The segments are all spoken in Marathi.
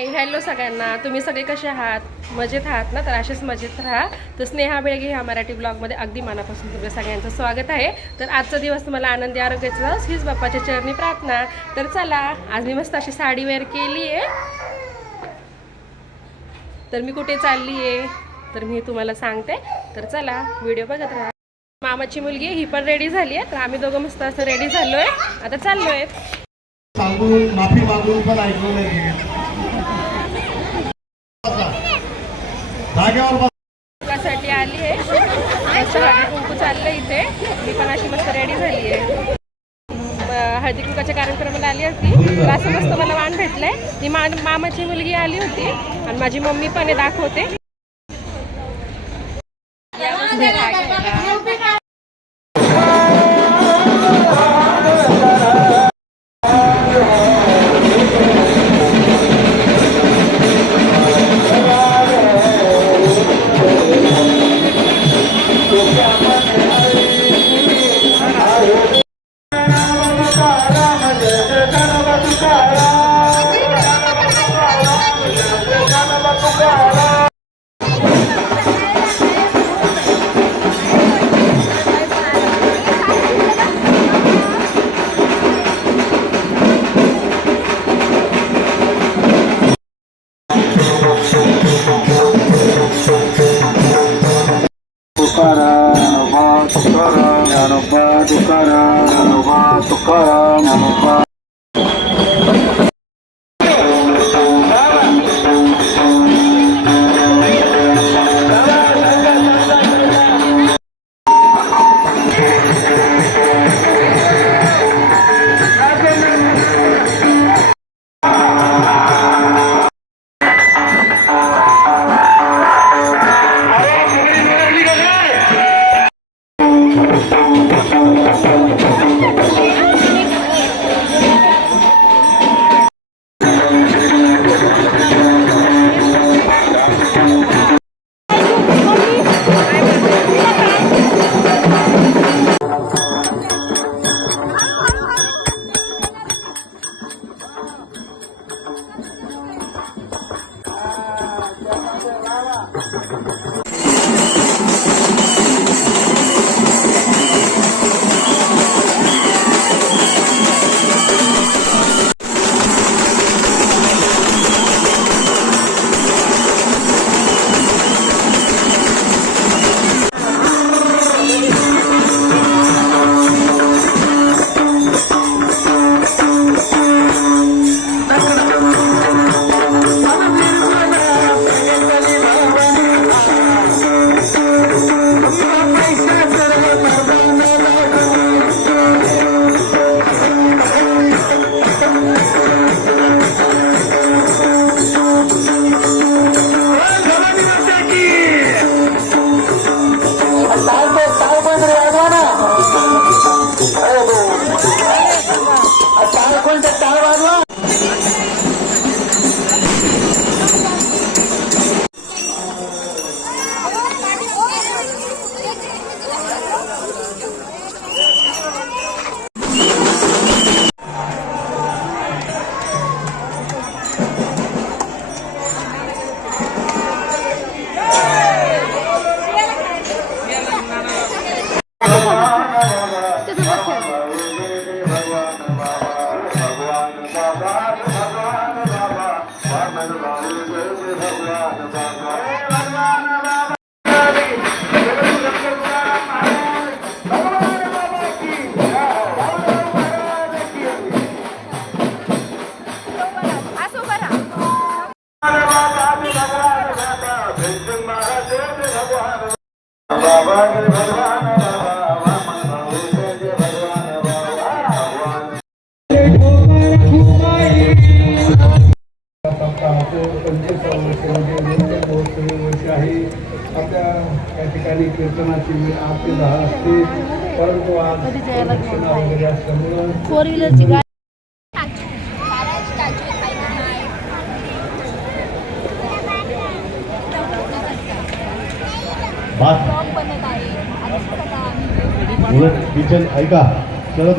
हाय हॅलो सगळ्यांना. तुम्ही सगळे कसे आहात? मजेत आहात ना? तर असेच मजेत राहा. तर स्नेहा बेळगे ह्या मराठी ब्लॉगमध्ये अगदी मनापासून तुमच्या सगळ्यांचं स्वागत आहे. तर आजचा दिवस तुम्हाला आनंदी आरोग्याचा जाओ, हीच बाप्पाच्या चरणी प्रार्थना. तर चला आज मी मस्त अशी साडी वेअर केली आहे. तर मी कुठे चालली आहे? तर मी तुम्हाला सांगते. तर चला व्हिडिओ बघत राहा. मामाची मुलगी ही पण रेडी झाली आहे. तर आम्ही दोघं मस्त असं रेडी झालो आहे आता चाललो आहे सांगून माफी मागून पण ऐकलं नाही साठी आली आहे. कुंकू चाललं इथे. मी पण अशी मस्त रेडी झाली आहे. हळदी कुंकाच्या कार्यक्रमाला आली होती. असं मस्त मला वाण भेटलंय. मी मा मामाची मुलगी आली होती. आणि माझी मम्मी पण दाखवते. Yeah. 哇 आपल्या या ठिकाणी कीर्तनाची वेळ आठ ते दहा असते. परंतु आज वगैरे असल्यामुळं फोर व्हीलरची गाडी आहे. किचन ऐका. चला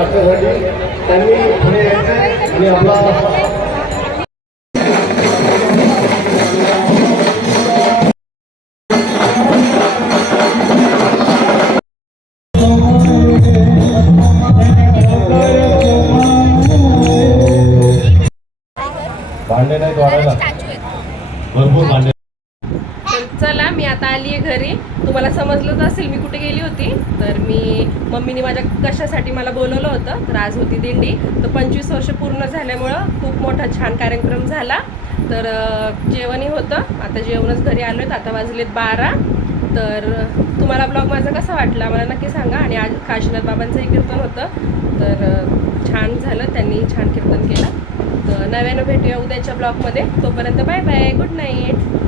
नाट्यासाठी त्यांनी पुढे यायचे आणि आपला भांडे नाहीत वाढायला भरपूर भांडे. चला मी आता आली आहे घरी. तुम्हाला समजलंच असेल मी कुठे गेली होती. तर मी मम्मीने माझ्या कशासाठी मला बोलवलं होतं तर आज होती दिंडी. तर पंचवीस वर्ष पूर्ण झाल्यामुळं खूप मोठा छान कार्यक्रम झाला. तर जेवणही होतं. आता जेवणच घरी आलो आहेत आता वाजलेत बारा. तर तुम्हाला ब्लॉग माझा कसा वाटला मला नक्की सांगा. आणि आज काशीनाथ बाबांचंही कीर्तन होतं. तर छान झालं. त्यांनी छान कीर्तन केलं. तर नव्यानं भेटूया उद्याच्या ब्लॉगमध्ये. तोपर्यंत बाय बाय. Good night.